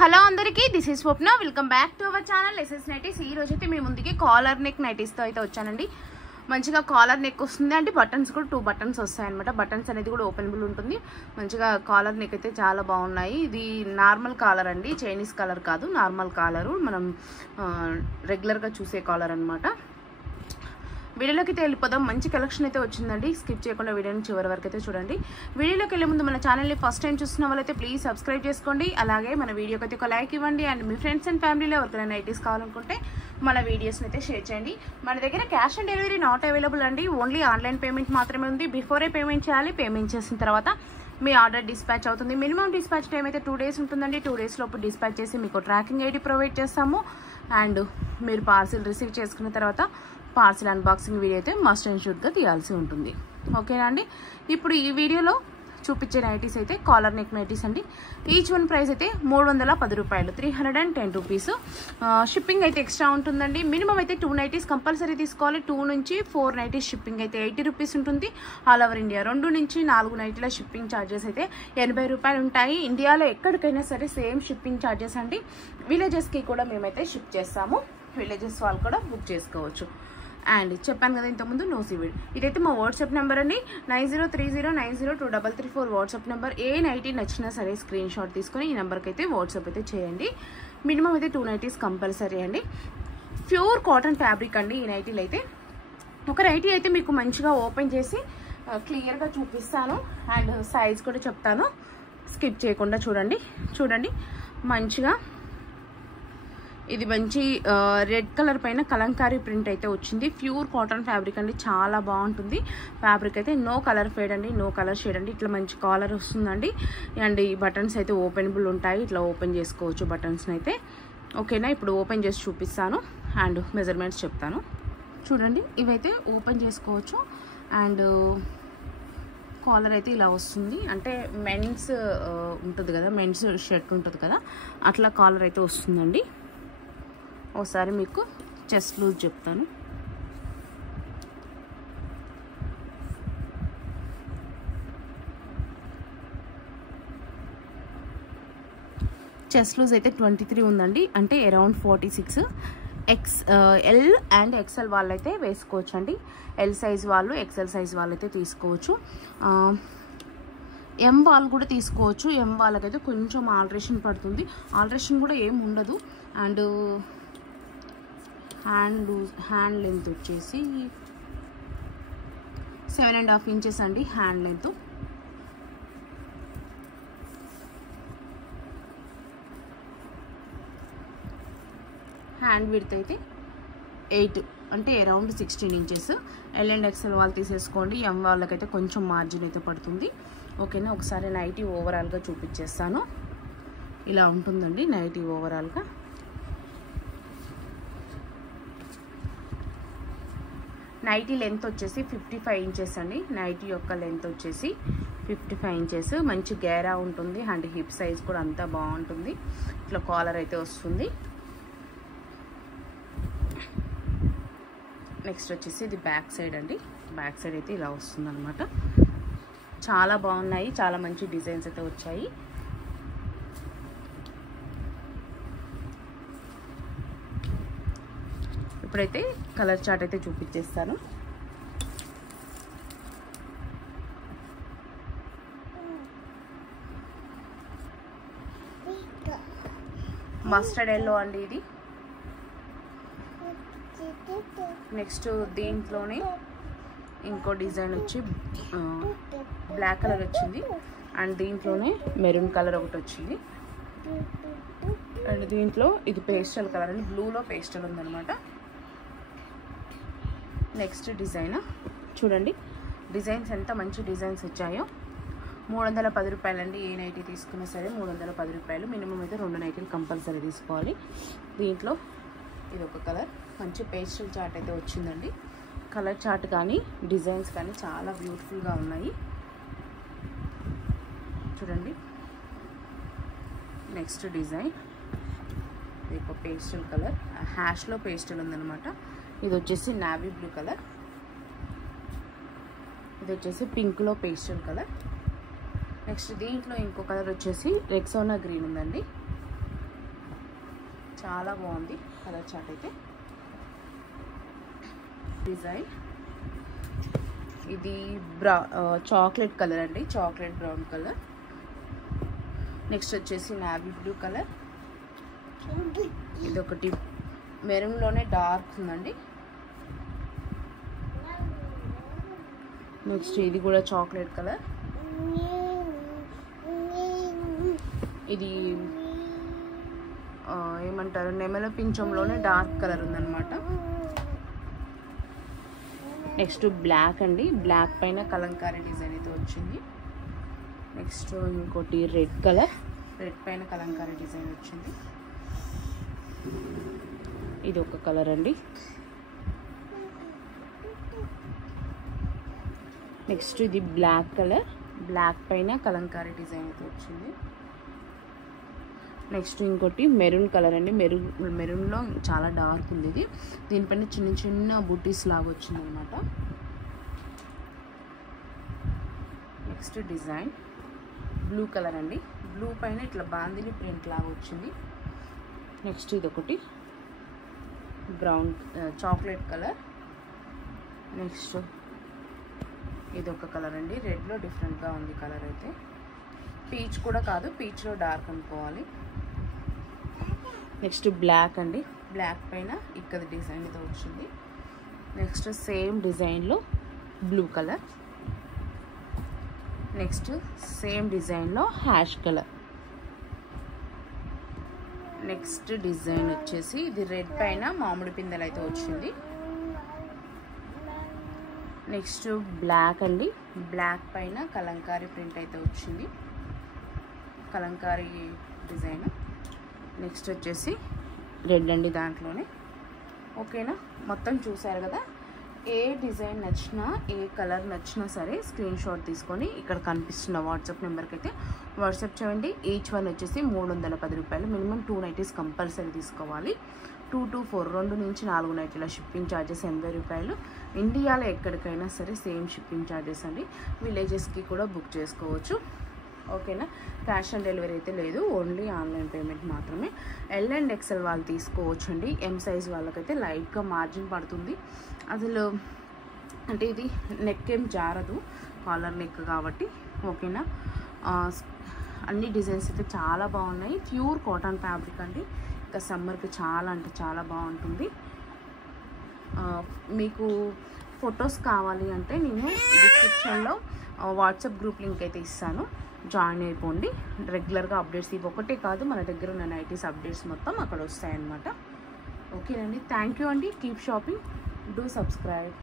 Hello అందరికీ, this is Swapna. Welcome back to our channel SS Nineties. ఈ రోజైతే మీ ముందుకి కాలర్ నెక్ నైటీస్తో అయితే వచ్చానండి. మంచిగా కాలర్ నెక్ వస్తుంది, అంటే బటన్స్ కూడా 2 బటన్స్ వస్తాయన్నమాట. బటన్స్ అనేది కూడా ఓపెనబుల్ ఉంటుంది. మంచిగా కాలర్ నెక్ అయితే చాలా బాగున్నాయి. ఇది నార్మల్ కాలర్ అండి, చైనీస్ కాలర్ కాదు, నార్మల్ కాలరు, మనం రెగ్యులర్గా చూసే కాలర్ అనమాట. వీడియోలోకి అయితే వెళ్ళిపోదాం. మంచి కలెక్షన్ అయితే వచ్చిందండి. స్కిప్ చేయకుండా వీడియోని చివరి వరకు అయితే చూడండి. వీడియోలోకి వెళ్ళే ముందు మన ఛానల్ని ఫస్ట్ టైం చూస్తున్న వాళ్ళైతే ప్లీజ్ సబ్స్క్రైబ్ చేసుకోండి. అలాగే మన వీడియోకి అయితే ఒక లైక్ ఇవ్వండి. అండ్ మీ ఫ్రెండ్స్ అండ్ ఫ్యామిలీలో ఎవరికైనా నైటీస్ కావాలనుకుంటే మన వీడియోస్ని అయితే షేర్ చేయండి. మన దగ్గర cash on delivery not available అండి. ఓన్లీ ఆన్లైన్ పేమెంట్ మాత్రమే ఉంది. బిఫోరే పేమెంట్ చేయాలి. పేమెంట్ చేసిన తర్వాత మీ ఆర్డర్ డిస్పాచ్ అవుతుంది. మినిమం డిస్పాచ్ టైం అయితే 2 days ఉంటుందండి. 2 days లోపు డిస్పాచ్ చేసి మీకు ట్రాకింగ్ ఐడి ప్రొవైడ్ చేస్తాము. అండ్ మీరు పార్సిల్ రిసీవ్ చేసుకున్న తర్వాత పార్సిల్ అన్బాక్సింగ్ వీడియో అయితే మస్ట్ అండ్ షుడ్గా తీయాల్సి ఉంటుంది. ఓకేనా అండి. ఇప్పుడు ఈ వీడియోలో చూపించే నైటీస్ అయితే కాలర్ నెక్ నైటీస్ అండి. ఈచ్ వన్ ప్రైస్ అయితే 310 రూపాయలు, 310 రూపీస్. షిప్పింగ్ అయితే ఎక్స్ట్రా ఉంటుందండి. మినిమం అయితే 2 నైటీస్ కంపల్సరీ తీసుకోవాలి. 2 నుంచి 4 నైటీస్ షిప్పింగ్ అయితే 80 రూపీస్ ఉంటుంది. ఆల్ ఓవర్ ఇండియా 2 నుంచి 4 నైటీల షిప్పింగ్ ఛార్జెస్ అయితే 80 రూపాయలు ఉంటాయి. ఇండియాలో ఎక్కడికైనా సరే సేమ్ షిప్పింగ్ ఛార్జెస్ అండి. విలేజెస్కి కూడా మేమైతే షిప్ చేస్తాము. విలేజెస్ వాళ్ళు కూడా బుక్ చేసుకోవచ్చు. అండ్ చెప్పాను కదా ఇంతకుముందు నో సివిడ్. ఇదైతే మా వాట్సాప్ నెంబర్ అండి, 9030902334 వాట్సాప్ నెంబర్. ఏ నైటీ నచ్చినా సరే స్క్రీన్ షాట్ తీసుకొని ఈ నెంబర్కి అయితే వాట్సాప్ అయితే చేయండి. మినిమం అయితే 2 నైటీస్ కంపల్సరీ అండి. ప్యూర్ కాటన్ ఫ్యాబ్రిక్ అండి ఈ నైటీలు అయితే. ఒక నైటీ అయితే మీకు మంచిగా ఓపెన్ చేసి క్లియర్గా చూపిస్తాను. అండ్ సైజ్ కూడా చెప్తాను, స్కిప్ చేయకుండా చూడండి. మంచిగా ఇది మంచి రెడ్ కలర్ పైన కలంకారీ ప్రింట్ అయితే వచ్చింది. ప్యూర్ కాటన్ ఫ్యాబ్రిక్ అండి, చాలా బాగుంటుంది. ఫ్యాబ్రిక్ అయితే నో కలర్ ఫేడ్ అండి, నో కలర్ షేడ్ అండి. ఇట్లా మంచి కాలర్ వస్తుందండి. అండ్ ఈ బటన్స్ అయితే ఓపెనబుల్ ఉంటాయి. ఇట్లా ఓపెన్ చేసుకోవచ్చు బటన్స్ని అయితే. ఓకేనా, ఇప్పుడు ఓపెన్ చేసి చూపిస్తాను అండ్ మెజర్మెంట్స్ చెప్తాను. చూడండి, ఇవైతే ఓపెన్ చేసుకోవచ్చు. అండ్ కాలర్ అయితే ఇలా వస్తుంది. అంటే మెన్స్ ఉంటుంది కదా, మెన్స్ షర్ట్ ఉంటుంది కదా, అట్లా కాలర్ అయితే వస్తుందండి. ఒకసారి మీకు చెస్ట్ లూజ్ చెప్తాను. చెస్ట్ లూజ్ అయితే 23 ఉందండి, అంటే అరౌండ్ 46. ఎల్ అండ్ ఎక్సెల్ వాళ్ళు అయితే వేసుకోవచ్చు అండి. ఎల్ సైజ్ వాళ్ళు, ఎక్సెల్ సైజ్ వాళ్ళు అయితే తీసుకోవచ్చు. ఎం వాళ్ళు కూడా తీసుకోవచ్చు. ఎం వాళ్ళకైతే కొంచెం ఆల్టరేషన్ పడుతుంది. ఆల్టరేషన్ కూడా ఏం ఉండదు. అండ్ హ్యాండ్ లెంత్ వచ్చేసి 7.5 ఇంచెస్ అండి హ్యాండ్ లెంత్. హ్యాండ్ విడ్త్ అయితే 8, అంటే around 16 inches. L and XL వాళ్ళు తీసేసుకోండి. ఎం వాళ్ళకైతే కొంచెం మార్జిన్ అయితే పడుతుంది. ఓకేనా, ఒకసారి నైటీ ఓవరాల్గా చూపించేస్తాను. ఇలా ఉంటుందండి నైటీ ఓవరాల్గా. నైటీ లెంత్ వచ్చేసి 55 ఇంచెస్ అండి. నైటీ యొక్క లెంత్ వచ్చేసి 55 ఇంచెస్. మంచి గేరా ఉంటుంది. అండ్ హిప్ సైజ్ కూడా అంతా బాగుంటుంది. ఇట్లా కాలర్ అయితే వస్తుంది. నెక్స్ట్ వచ్చేసి ఇది బ్యాక్ సైడ్ అండి. బ్యాక్ సైడ్ అయితే ఇలా వస్తుంది అనమాట. చాలా బాగున్నాయి, చాలా మంచి డిజైన్స్ అయితే వచ్చాయి. ఇప్పుడైతే కలర్ చార్ట్ అయితే చూపించేస్తాను. మస్టర్డ్ ఎల్లో అండి ఇది. నెక్స్ట్ దీంట్లోనే ఇంకో డిజైన్ వచ్చి బ్లాక్ కలర్ వచ్చింది. అండ్ దీంట్లోనే మెరూన్ కలర్ ఒకటి వచ్చింది. అండ్ దీంట్లో ఇది పేస్టల్ కలర్ అండి, బ్లూలో పేస్టల్ ఉందన్నమాట. నెక్స్ట్ డిజైన్ చూడండి. డిజైన్స్ ఎంత మంచి డిజైన్స్ వచ్చాయో. 310 రూపాయలు అండి. ఏ నైటీ తీసుకున్నా సరే 310 రూపాయలు. మినిమం అయితే 2 నైటీలు కంపల్సరీ తీసుకోవాలి. దీంట్లో ఇది ఒక కలర్, మంచి పేస్టల్ చార్ట్ అయితే వచ్చిందండి. కలర్ చార్ట్ కానీ డిజైన్స్ కానీ చాలా బ్యూటిఫుల్గా ఉన్నాయి. చూడండి, నెక్స్ట్ డిజైన్ ఇది ఒక పేస్టల్ కలర్, హ్యాష్లో పేస్టల్ ఉందన్నమాట. ఇది వచ్చేసి నావీ బ్లూ కలర్. ఇది వచ్చేసి పింక్లో పేస్టల్ కలర్. నెక్స్ట్ దీంట్లో ఇంకో కలర్ వచ్చేసి రెక్సోనా గ్రీన్ ఉందండి. చాలా బాగుంది కలర్ చార్ట్ అయితే. డిజైన్ ఇది చాక్లెట్ కలర్ అండి, చాక్లెట్ బ్రౌన్ కలర్. నెక్స్ట్ వచ్చేసి నావీ బ్లూ కలర్. ఇది ఒకటి మెరూన్లోనే డార్క్ ఉందండి. నెక్స్ట్ ఇది కూడా చాక్లెట్ కలర్. ఇది ఏమంటారు నెమల పింఛంలోనే డార్క్ కలర్ ఉందన్నమాట. నెక్స్ట్ బ్లాక్ అండి, బ్లాక్ పైన కలంకారీ డిజైన్ అయితే వచ్చింది. నెక్స్ట్ ఇంకోటి రెడ్ కలర్, రెడ్ పైన కలంకారీ డిజైన్ వచ్చింది. ఇది ఒక కలర్ అండి. నెక్స్ట్ ఇది బ్లాక్ కలర్, బ్లాక్ పైన కలంకారీ డిజైన్ అయితే వచ్చింది. నెక్స్ట్ ఇంకోటి మెరూన్ కలర్ అండి, మెరూన్లో చాలా డార్క్ ఉంది ఇది. దీనిపైన చిన్న చిన్న బుటీస్ లాగా వచ్చింది అనమాట. నెక్స్ట్ డిజైన్ బ్లూ కలర్ అండి, బ్లూ పైన ఇట్లా బాందిని ప్రింట్ లాగా వచ్చింది. నెక్స్ట్ ఇది ఒకటి బ్రౌన్ చాక్లెట్ కలర్. నెక్స్ట్ ఇది ఒక కలర్ అండి, రెడ్లో డిఫరెంట్గా ఉంది కలర్ అయితే. పీచ్ కూడా కాదు, పీచ్లో డార్క్ అనుకోవాలి. నెక్స్ట్ బ్లాక్ అండి, బ్లాక్ పైన ఇక్కడ డిజైన్ అయితే వచ్చింది. నెక్స్ట్ సేమ్ డిజైన్లో బ్లూ కలర్. నెక్స్ట్ సేమ్ డిజైన్లో హ్యాష్ కలర్. నెక్స్ట్ డిజైన్ వచ్చేసి ఇది రెడ్ పైన మామిడి పిందెలు అయితే వచ్చింది. నెక్స్ట్ బ్లాక్ అండి, బ్లాక్ పైన కలంకారీ ప్రింట్ అయితే వచ్చింది, కలంకారీ డిజైన్. నెక్స్ట్ వచ్చేసి రెడ్ అండి దాంట్లోనే. ఓకేనా, మొత్తం చూసారు కదా. ఏ డిజైన్ నచ్చినా, ఏ కలర్ నచ్చినా సరే స్క్రీన్ షాట్ తీసుకొని ఇక్కడ కనిపిస్తున్న వాట్సాప్ నెంబర్కి అయితే వాట్సాప్ చేయండి. ఈచ్ వన్ వచ్చేసి 310 రూపాయలు. మినిమం 2 నైటీస్ కంపల్సరీ తీసుకోవాలి. 2 to 4, 2 నుంచి 4 నైటీల షిప్పింగ్ ఛార్జెస్ 80 రూపాయలు. ఇండియాలో ఎక్కడికైనా సరే సేమ్ షిప్పింగ్ ఛార్జెస్ అండి. విలేజెస్కి కూడా బుక్ చేసుకోవచ్చు. ఓకేనా, క్యాష్ ఆన్ డెలివరీ అయితే లేదు, ఓన్లీ ఆన్లైన్ పేమెంట్ మాత్రమే. ఎల్ అండ్ ఎక్సెల్ వాళ్ళు తీసుకోవచ్చు అండి. ఎం సైజ్ వాళ్ళకైతే లైట్గా మార్జిన్ పడుతుంది. అసలు అంటే ఇది నెక్ ఏం జారదు, కాలర్ నెక్ కాబట్టి. ఓకేనా, అన్ని డిజైన్స్ అయితే చాలా బాగున్నాయి. ప్యూర్ కాటన్ ఫ్యాబ్రిక్ అండి. ఇంకా సమ్మర్కి చాలా అంటే చాలా బాగుంటుంది. మీకు ఫొటోస్ కావాలి అంటే నేను డిస్క్రిప్షన్లో వాట్సాప్ గ్రూప్ లింక్ అయితే ఇస్తాను, జాయిన్ అయిపోండి. రెగ్యులర్గా అప్డేట్స్ ఇవి ఒకటే కాదు, మన దగ్గర ఉన్న నైటీస్ అప్డేట్స్ మొత్తం అక్కడ వస్తాయన్నమాట. ఓకేనండి, థ్యాంక్ యూ అండి. Keep shopping, do subscribe.